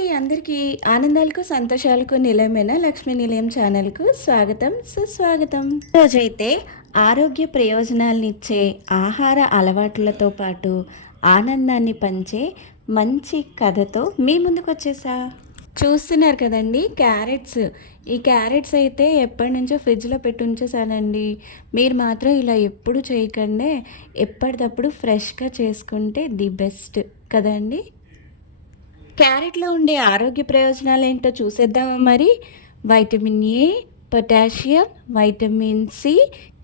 అండి అందరికీ ఆనందాలకు సంతోషాలకు నిలయమైన లక్ష్మీ నిలయం ఛానల్కు స్వాగతం సుస్వాగతం. రోజైతే ఆరోగ్య ప్రయోజనాలనిచ్చే ఆహార అలవాట్లతో పాటు ఆనందాన్ని పంచే మంచి కథతో మీ ముందుకు వచ్చేసా. చూస్తున్నారు కదండి క్యారెట్స్. ఈ క్యారెట్స్ అయితే ఎప్పటి నుంచో ఫ్రిడ్జ్లో పెట్టి ఉంచేసానండి. మీరు మాత్రం ఇలా ఎప్పుడు చేయకండి, ఎప్పటికప్పుడు ఫ్రెష్గా చేసుకుంటే ది బెస్ట్ కదండి. క్యారెట్లో ఉండే ఆరోగ్య ప్రయోజనాలు ఏంటో చూసేద్దామా మరి. Vitamin A, potassium, vitamin C,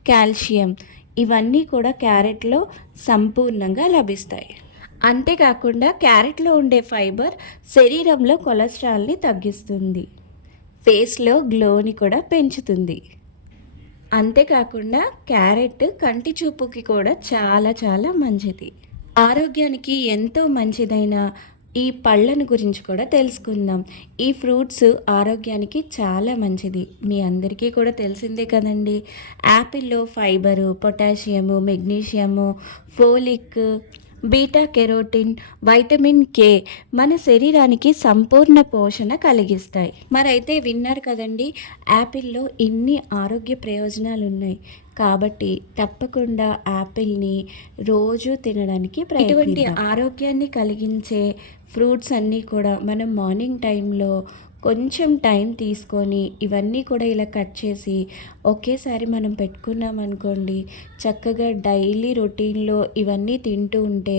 calcium ఇవన్నీ కూడా క్యారెట్లో సంపూర్ణంగా లభిస్తాయి. అంతేకాకుండా క్యారెట్లో ఉండే ఫైబర్ శరీరంలో కొలెస్ట్రాల్ని తగ్గిస్తుంది, ఫేస్లో గ్లోని కూడా పెంచుతుంది. అంతేకాకుండా క్యారెట్ కంటి చూపుకి కూడా చాలా చాలా మంచిది. ఆరోగ్యానికి ఎంతో మంచిదైన ఈ పళ్ళను గురించి కూడా తెలుసుకుందాం. ఈ ఫ్రూట్స్ ఆరోగ్యానికి చాలా మంచిది, మీ అందరికీ కూడా తెలిసిందే కదండి. యాపిల్లో fibre, potassium, magnesium, folic, beta carotene, vitamin K మన శరీరానికి సంపూర్ణ పోషణ కలిగిస్తాయి. మరైతే విన్నారు కదండి, యాపిల్లో ఇన్ని ఆరోగ్య ప్రయోజనాలు ఉన్నాయి కాబట్టి తప్పకుండా యాపిల్ని రోజు తినడానికి ఇటువంటి ఆరోగ్యాన్ని కలిగించే ఫ్రూట్స్ అన్నీ కూడా మనం మార్నింగ్ టైంలో కొంచెం టైం తీసుకొని ఇవన్నీ కూడా ఇలా కట్ చేసి ఒకేసారి మనం పెట్టుకున్నాం అనుకోండి, చక్కగా డైలీ రొటీన్లో ఇవన్నీ తింటూ ఉంటే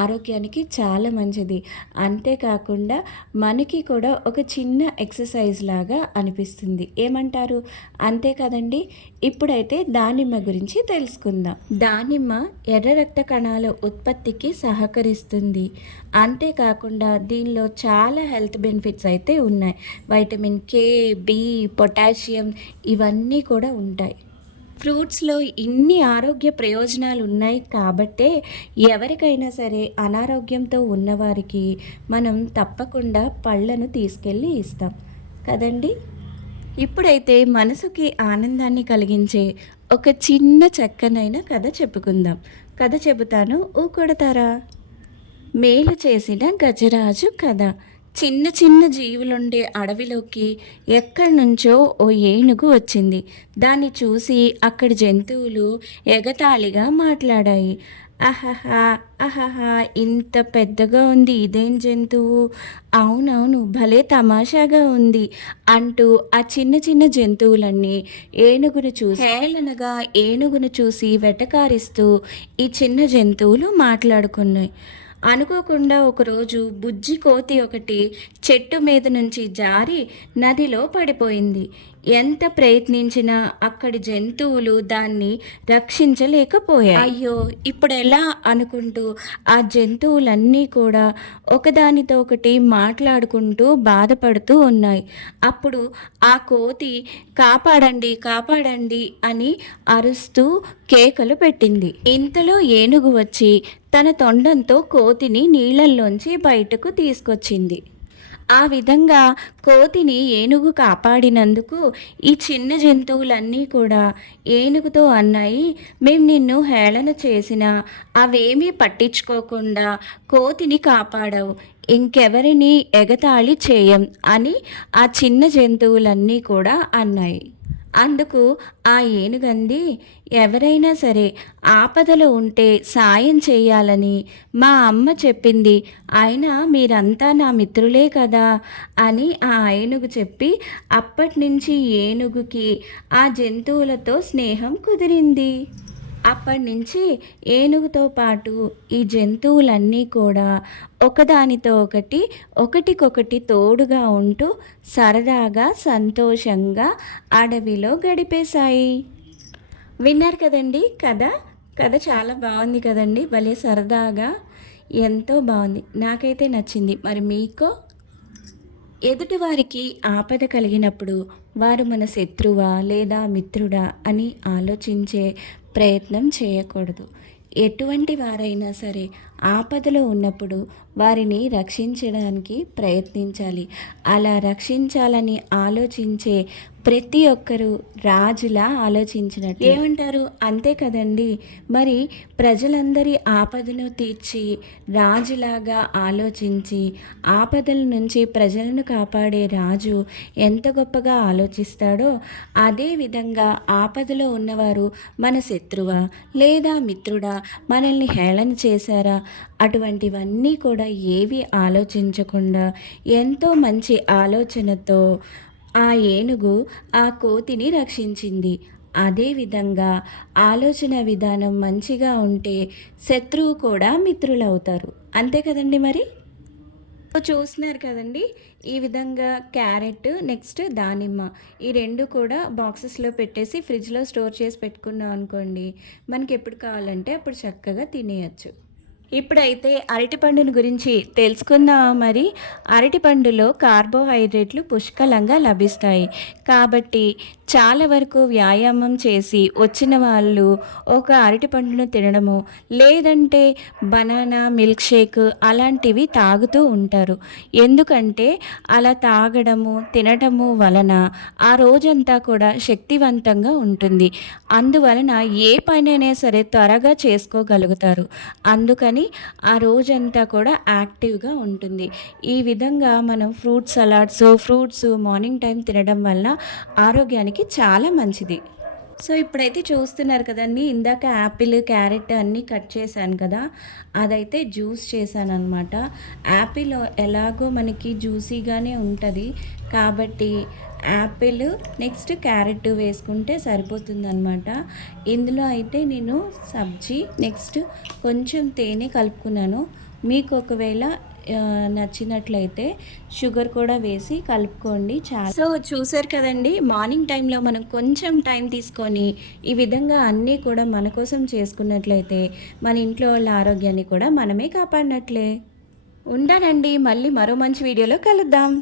ఆరోగ్యానికి చాలా మంచిది. అంతేకాకుండా మనకి కూడా ఒక చిన్న ఎక్సర్సైజ్ లాగా అనిపిస్తుంది, ఏమంటారు? అంతే కదండి. ఇప్పుడైతే దానిమ్మ గురించి తెలుసుకుందాం. దానిమ్మ ఎర్ర రక్త కణాల ఉత్పత్తికి సహకరిస్తుంది. అంతేకాకుండా దీనిలో చాలా హెల్త్ బెనిఫిట్స్ అయితే ఉన్నాయి. వైటమిన్ కే, బి, పొటాషియం ఇవన్నీ కూడా ఉంటాయి. ఫ్రూట్స్లో ఇన్ని ఆరోగ్య ప్రయోజనాలు ఉన్నాయి కాబట్టే ఎవరికైనా సరే అనారోగ్యంతో ఉన్నవారికి మనం తప్పకుండా పళ్ళను తీసుకెళ్ళి ఇస్తాం కదండి. ఇప్పుడైతే మనసుకి ఆనందాన్ని కలిగించే ఒక చిన్న చక్కనైన కథ చెప్పుకుందాం. కథ చెబుతాను, ఊకొడతారా? మేలు చేసిన గజరాజు కథ. చిన్న చిన్న జీవులుండే అడవిలోకి ఎక్కడి నుంచో ఓ ఏనుగు వచ్చింది. దాన్ని చూసి అక్కడి జంతువులు ఎగతాళిగా మాట్లాడాయి. అహహా అహహా, ఇంత పెద్దగా ఉంది, ఇదేం జంతువు? అవునవును, భలే తమాషాగా ఉంది అంటూ ఆ చిన్న చిన్న జంతువులన్నీ ఏనుగును చూసి హేళనగా ఏనుగును చూసి వెటకారిస్తూ ఈ చిన్న జంతువులు మాట్లాడుకున్నాయి. అనుకోకుండా ఒకరోజు బుజ్జి కోతి ఒకటి చెట్టు మీద నుంచి జారి నదిలో పడిపోయింది. ఎంత ప్రయత్నించినా అక్కడి జంతువులు దాన్ని రక్షించలేకపోయాయి. అయ్యో, ఇప్పుడు ఎలా అనుకుంటూ ఆ జంతువులన్నీ కూడా ఒకదానితో ఒకటి మాట్లాడుకుంటూ బాధపడుతూ ఉన్నాయి. అప్పుడు ఆ కోతి కాపాడండి కాపాడండి అని అరుస్తూ కేకలు పెట్టింది. ఇంతలో ఏనుగు వచ్చి తన తొండంతో కోతిని నీళ్ళల్లోంచి బయటకు తీసుకొచ్చింది. ఆ విధంగా కోతిని ఏనుగు కాపాడినందుకు ఈ చిన్న జంతువులన్నీ కూడా ఏనుగుతో అన్నాయి, మేము నిన్ను హేళన చేసినా అవేమీ పట్టించుకోకుండా కోతిని కాపాడావు, ఇంకెవరిని ఎగతాళి చేయం అని ఆ చిన్న జంతువులన్నీ కూడా అన్నాయి. అందుకు ఆ ఏనుగంది, ఎవరైనా సరే ఆపదలో ఉంటే సాయం చేయాలని మా అమ్మ చెప్పింది, అయినా మీరంతా నా మిత్రులే కదా అని ఆ ఏనుగు చెప్పి అప్పటి నుంచి ఏనుగుకి ఆ జంతువులతో స్నేహం కుదిరింది. అప్పటి నుంచి ఏనుగుతో పాటు ఈ జంతువులన్నీ కూడా ఒకదానితో ఒకటి ఒకటికొకటి తోడుగా ఉంటూ సరదాగా సంతోషంగా అడవిలో గడిపేశాయి. విన్నారు కదండి కథ. కథ చాలా బాగుంది కదండి, భలే సరదాగా ఎంతో బాగుంది, నాకైతే నచ్చింది. మరి మీకో? ఎదుటివారికి ఆపద కలిగినప్పుడు వారు మన శత్రువా లేదా మిత్రుడా అని ఆలోచించే ప్రయత్నం చేయకూడదు. ఎటువంటి వారైనా సరే ఆపదలో ఉన్నప్పుడు వారిని రక్షించడానికి ప్రయత్నించాలి. అలా రక్షించాలని ఆలోచించే ప్రతి ఒక్కరూ రాజులా ఆలోచించినట్టు ఏమంటారు? అంతే కదండి. మరి ప్రజలందరి ఆపదను తీర్చి రాజులాగా ఆలోచించి ఆపదల నుంచి ప్రజలను కాపాడే రాజు ఎంత గొప్పగా ఆలోచిస్తాడో, అదేవిధంగా ఆపదలో ఉన్నవారు మన శత్రువా లేదా మిత్రుడా, మనల్ని హేళన చేశారా, అటువంటివన్నీ కూడా ఏవి ఆలోచించకుండా ఎంతో మంచి ఆలోచనతో ఆ ఏనుగు ఆ కోతిని రక్షించింది. అదేవిధంగా ఆలోచన విధానం మంచిగా ఉంటే శత్రువు కూడా మిత్రులవుతారు. అంతే కదండి మరి. చూస్తున్నారు కదండి. ఈ విధంగా క్యారెట్, నెక్స్ట్ దానిమ్మ, ఈ 2 కూడా బాక్సెస్‌లో పెట్టేసి ఫ్రిడ్జ్‌లో స్టోర్ చేసి పెట్టుకున్నాం అనుకోండి, మనకి ఎప్పుడు కావాలంటే అప్పుడు చక్కగా తినేయొచ్చు. ఇప్పుడైతే అరటిపండుని గురించి తెలుసుకుందామా మరి? అరటిపండులో కార్బోహైడ్రేట్లు పుష్కలంగా లభిస్తాయి. కాబట్టి చాలా వరకు వ్యాయామం చేసి వచ్చిన వాళ్ళు ఒక అరటిపండును తినడము, లేదంటే బనానా మిల్క్ షేక్ అలాంటివి తాగుతూ ఉంటారు. ఎందుకంటే అలా తాగడము, తినటము వలన ఆ రోజంతా కూడా శక్తివంతంగా ఉంటుంది. అందువలన ఏ పనైనా సరే త్వరగా చేసుకోగలుగుతారు. అందుకని ఆ రోజంతా కూడా యాక్టివ్గా ఉంటుంది. ఈ విధంగా మనం ఫ్రూట్స్ మార్నింగ్ టైం తినడం వల్ల ఆరోగ్యానికి చాలా మంచిది. సో ఇప్పుడైతే చూస్తున్నారు కదండీ! ఇందాక యాపిల్, క్యారెట్ అన్నీ కట్ చేశాను కదా! అదైతే జ్యూస్ చేశాననమాట. యాపిల్ ఎలాగో మనకి జ్యూసీగానే ఉంటది. కాబట్టి యాపిల్, నెక్స్ట్ క్యారెట్ వేసుకుంటే సరిపోతుందనమాట. ఇందులో అయితే నేను సబ్జీ, నెక్స్ట్ కొంచెం తేనె కలుపుకున్నాను. మీకు ఒకవేళ నచ్చినట్లయితే షుగర్ కూడా వేసి కలుపుకోండి. సో చూసారు కదండి, మార్నింగ్ టైంలో మనం కొంచెం టైం తీసుకొని ఈ విధంగా అన్నీ కూడా మన కోసం చేసుకున్నట్లయితే మన ఇంట్లో వాళ్ళ ఆరోగ్యాన్ని కూడా మనమే కాపాడినట్లే. ఉంటానండి. మళ్ళీ మరో మంచి వీడియోలో కలుద్దాం.